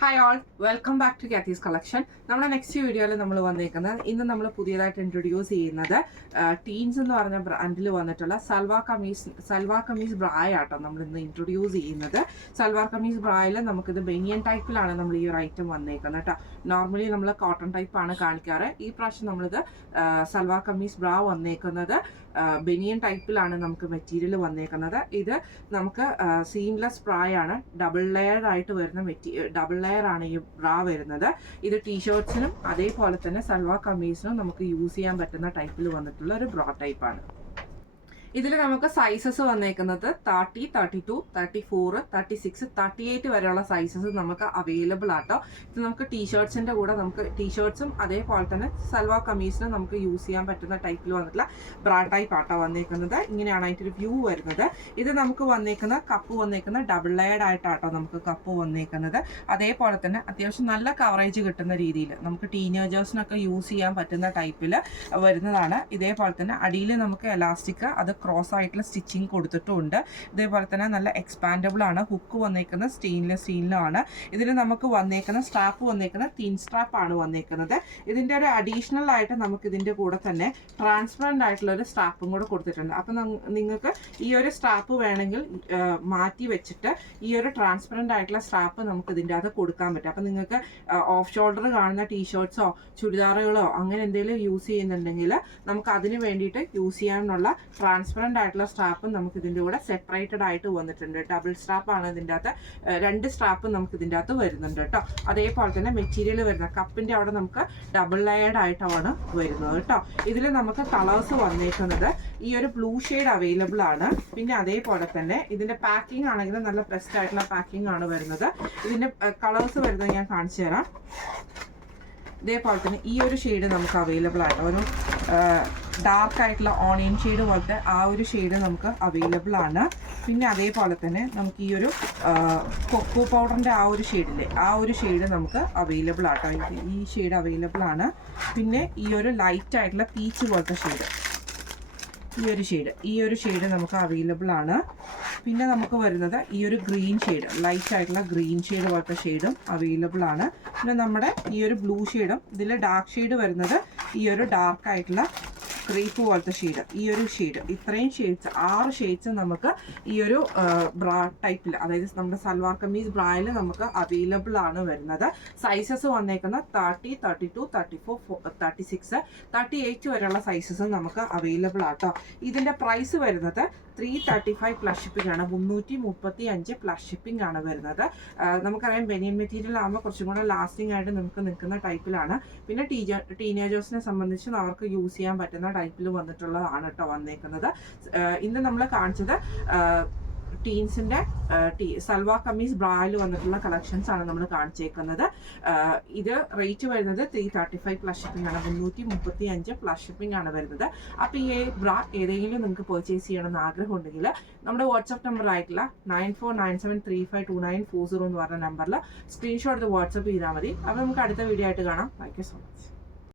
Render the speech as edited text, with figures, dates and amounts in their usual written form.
Hi all, welcome back to Kathy's collection. നമ്മുടെ next വീഡിയോയിൽ നമ്മൾ വന്നേക്കുന്നത് ഇന്ന് നമ്മൾ പുതിയതായിട്ട് ഇൻട്രൊഡ്യൂസ് ചെയ്യുന്നത് ടീൻസ് എന്ന് പറഞ്ഞ ബ്രാൻഡിൽ വന്നിട്ടുള്ള സൽവാർ കമീസ് ബ്രായ ആട്ടോ നമ്മൾ ഇന്ന് ഇൻട്രൊഡ്യൂസ് ചെയ്യുന്നത്. സൽവാർ കമീസ് ബ്രായിൽ നമുക്കിത് ബനിയൻ ടൈപ്പിലാണ് നമ്മൾ ഈ ഒരു ഐറ്റം വന്നേക്കുന്നത് കേട്ടോ. നോർമലി നമ്മൾ കോട്ടൺ ടൈപ്പാണ് കാണിക്കാറ്. ഈ പ്രാവശ്യം നമ്മളിത് സൽവാർ കമീസ് ബ്രാ വന്നേക്കുന്നത് ബനിയൻ ടൈപ്പിലാണ് നമുക്ക് മെറ്റീരിയൽ വന്നേക്കുന്നത്. ഇത് നമുക്ക് സീംലെസ് ബ്രായാണ്, ഡബിൾ ലെയർ ആയിട്ട് വരുന്ന ഡബിൾ ലെയർ ആണ് ഈ ബ്രാ വരുന്നത്. ഇത് ടീഷർട്സിനും അതേപോലെ തന്നെ സൽവാർ കമീസിനും നമുക്ക് യൂസ് ചെയ്യാൻ പറ്റുന്ന ടൈപ്പിൽ വന്നിട്ടുള്ള ഒരു ബ്രാ ടൈപ്പാണ്. ഇതിൽ നമുക്ക് സൈസസ് വന്നേക്കുന്നത് 30, 32, 34, 36, 38 വരെയുള്ള സൈസസ് നമുക്ക് അവൈലബിൾ ആട്ടോ. ഇത് നമുക്ക് ടീഷർട്സിന്റെ കൂടെ നമുക്ക് ടീഷർട്സും അതേപോലെ തന്നെ സൽവാർ കമീസിനും നമുക്ക് യൂസ് ചെയ്യാൻ പറ്റുന്ന ടൈപ്പിൽ വന്നിട്ടുള്ള ബ്രാ ടൈപ്പ് ആട്ടോ വന്നേക്കുന്നത്. ഇങ്ങനെയാണ് അതിൻ്റെ ഒരു വ്യൂ വരുന്നത്. ഇത് നമുക്ക് വന്നേക്കുന്ന കപ്പ് വന്നേക്കുന്ന ഡബിൾ ലെയർഡ് ആയിട്ടാട്ടോ നമുക്ക് കപ്പ് വന്നേക്കുന്നത്. അതേപോലെ തന്നെ അത്യാവശ്യം നല്ല കവറേജ് കിട്ടുന്ന രീതിയിൽ നമുക്ക് ടീനേജേഴ്സിനൊക്കെ യൂസ് ചെയ്യാൻ പറ്റുന്ന ടൈപ്പിൽ വരുന്നതാണ്. ഇതേപോലെ തന്നെ അടിയിൽ നമുക്ക് എലാസ്റ്റിക് അത് ക്രോസ് ആയിട്ടുള്ള സ്റ്റിച്ചിങ് കൊടുത്തിട്ടുണ്ട്. ഇതേപോലെ തന്നെ നല്ല എക്സ്പാൻഡബിൾ ആണ്. ഹുക്ക് വന്നേക്കുന്നത് സ്റ്റെയിൻലെസ് സ്റ്റീലിലാണ്. ഇതിന് നമുക്ക് വന്നേക്കുന്ന സ്ട്രാപ്പ് വന്നേക്കുന്നത് തിൻ സ്ട്രാപ്പ് ആണ് വന്നേക്കുന്നത്. ഇതിൻ്റെ ഒരു അഡീഷണൽ ആയിട്ട് നമുക്ക് ഇതിൻ്റെ കൂടെ തന്നെ ട്രാൻസ്പെറൻ്റ് ആയിട്ടുള്ള ഒരു സ്ട്രാപ്പും കൂടെ കൊടുത്തിട്ടുണ്ട്. അപ്പം നിങ്ങൾക്ക് ഈ ഒരു സ്ട്രാപ്പ് വേണമെങ്കിൽ മാറ്റി വെച്ചിട്ട് ഈ ഒരു ട്രാൻസ്പെറൻ്റ് ആയിട്ടുള്ള സ്ട്രാപ്പ് നമുക്ക് ഇതിൻ്റെ അത് കൊടുക്കാൻ പറ്റും. അപ്പം നിങ്ങൾക്ക് ഓഫ് ഷോൾഡർ കാണുന്ന ടീഷർട്ട്സോ ചുരിദാറുകളോ അങ്ങനെ എന്തെങ്കിലും യൂസ് ചെയ്യുന്നുണ്ടെങ്കിൽ നമുക്ക് അതിന് വേണ്ടിയിട്ട് യൂസ് ചെയ്യാനുള്ള ട്രാൻസ്പെറൻ്റ് ആയിട്ടുള്ള സ്ട്രാപ്പും നമുക്ക് ഇതിൻ്റെ കൂടെ സെപ്പറേറ്റഡ് ആയിട്ട് വന്നിട്ടുണ്ട്. ഡബിൾ സ്ട്രാപ്പാണ് ഇതിൻ്റെ അകത്ത്, 2 സ്ട്രാപ്പും നമുക്ക് ഇതിൻ്റെ അകത്ത് വരുന്നുണ്ട് കേട്ടോ. അതേപോലെ തന്നെ മെറ്റീരിയൽ വരുന്ന കപ്പിൻ്റെ അവിടെ നമുക്ക് ഡബിൾ ലെയർഡ് ആയിട്ടാണ് വരുന്നത് കേട്ടോ. ഇതിൽ നമുക്ക് കളേഴ്സ് വന്നേക്കുന്നത് ഈ ഒരു ബ്ലൂ ഷെയ്ഡ് അവൈലബിൾ ആണ്. പിന്നെ അതേപോലെ തന്നെ ഇതിൻ്റെ പാക്കിംഗ് ആണെങ്കിൽ നല്ല ബെസ്റ്റ് ആയിട്ടുള്ള പാക്കിംഗ് ആണ് വരുന്നത്. ഇതിൻ്റെ കളേഴ്സ് വരുന്നത് ഞാൻ കാണിച്ചു തരാം. ഇതേപോലെ തന്നെ ഈ ഒരു ഷെയ്ഡ് നമുക്ക് അവൈലബിൾ ആണ്. ഒരു ഡാർക്ക് ആയിട്ടുള്ള ഓണിയൻ ഷെയ്ഡ് പോലത്തെ ആ ഒരു ഷെയ്ഡ് നമുക്ക് അവൈലബിൾ ആണ്. പിന്നെ അതേപോലെ തന്നെ നമുക്ക് ഈ ഒരു കൊക്കോ പൗഡറിൻ്റെ ആ ഒരു ഷെയ്ഡില്ലേ ആ ഒരു ഷെയ്ഡ് നമുക്ക് അവൈലബിൾ ആട്ടോ. ഈ ഷെയ്ഡ് അവൈലബിൾ ആണ്. പിന്നെ ഈ ഒരു ലൈറ്റ് ആയിട്ടുള്ള പീച്ച് പോലത്തെ ഷെയ്ഡ് ഈ ഒരു ഷെയ്ഡ് നമുക്ക് അവൈലബിൾ ആണ്. പിന്നെ നമുക്ക് വരുന്നത് ഈ ഒരു ഗ്രീൻ ഷെയ്ഡ്, ലൈറ്റ് ആയിട്ടുള്ള ഗ്രീൻ ഷെയ്ഡ് പോലത്തെ ഷെയ്ഡും അവൈലബിൾ ആണ്. പിന്നെ നമ്മുടെ ഈ ഒരു ബ്ലൂ ഷെയ്ഡും ഇതിൽ ഡാർക്ക് ഷെയ്ഡ് വരുന്നത് ഈ ഒരു ഡാർക്ക് ആയിട്ടുള്ള ക്രീപ്പ് പോലത്തെ ഷെയ്ഡ്, ഈ ഒരു ഷെയ്ഡ്, ഇത്രയും ഷെയ്ഡ്സ് 6 ഷെയ്ഡ്സ് നമുക്ക് ഈ ഒരു ബ്രാ ടൈപ്പിൽ, അതായത് നമ്മുടെ സൽവാർ കമീസ് ബ്രായിൽ നമുക്ക് അവൈലബിൾ ആണ് വരുന്നത്. സൈസസ് വന്നേക്കുന്ന 30, 32, 34, 36, 38 വരെയുള്ള സൈസസ് നമുക്ക് അവൈലബിൾ ആട്ടോ. ഇതിൻ്റെ പ്രൈസ് വരുന്നത് 335 പ്ലസ് ഷിപ്പിംഗ് ആണ്. 335 പ്ലസ് ഷിപ്പിംഗ് ആണ് വരുന്നത്. നമുക്കറിയാം ബനിയൻ മെറ്റീരിയൽ ആകുമ്പോൾ കുറച്ചും കൂടെ ലാസ്റ്റിംഗ് ആയിട്ട് നമുക്ക് നിൽക്കുന്ന ടൈപ്പിലാണ്. പിന്നെ ടീനേജേഴ്സിനെ സംബന്ധിച്ച് അവർക്ക് യൂസ് ചെയ്യാൻ പറ്റുന്ന ടൈപ്പിൽ വന്നിട്ടുള്ളതാണ് കേട്ടോ വന്നേക്കുന്നത്. ഇന്ന് നമ്മൾ കാണിച്ചത് ടീൻസിൻ്റെ സൽവാർ കമീസ് ബ്രായിൽ വന്നിട്ടുള്ള കളക്ഷൻസ് ആണ് നമ്മൾ കാണിച്ചേക്കുന്നത്. ഇത് റേറ്റ് വരുന്നത് 335 പ്ലസ് ഷിപ്പിംഗ് ആണ്. 335 പ്ലസ് ഷിപ്പിംഗ് ആണ് വരുന്നത്. അപ്പോൾ ഈ ബ്രാ ഏതെങ്കിലും നിങ്ങൾക്ക് പർച്ചേസ് ചെയ്യണമെന്ന് ആഗ്രഹം ഉണ്ടെങ്കിൽ നമ്മുടെ വാട്സപ്പ് നമ്പർ ആയിട്ടുള്ള 9497352940 എന്ന് പറഞ്ഞ നമ്പറിൽ സ്ക്രീൻഷോട്ട് എടുത്ത് വാട്സപ്പ് ചെയ്താൽ മതി. അപ്പോൾ നമുക്ക് അടുത്ത വീഡിയോ ആയിട്ട് കാണാം. Thank you so much.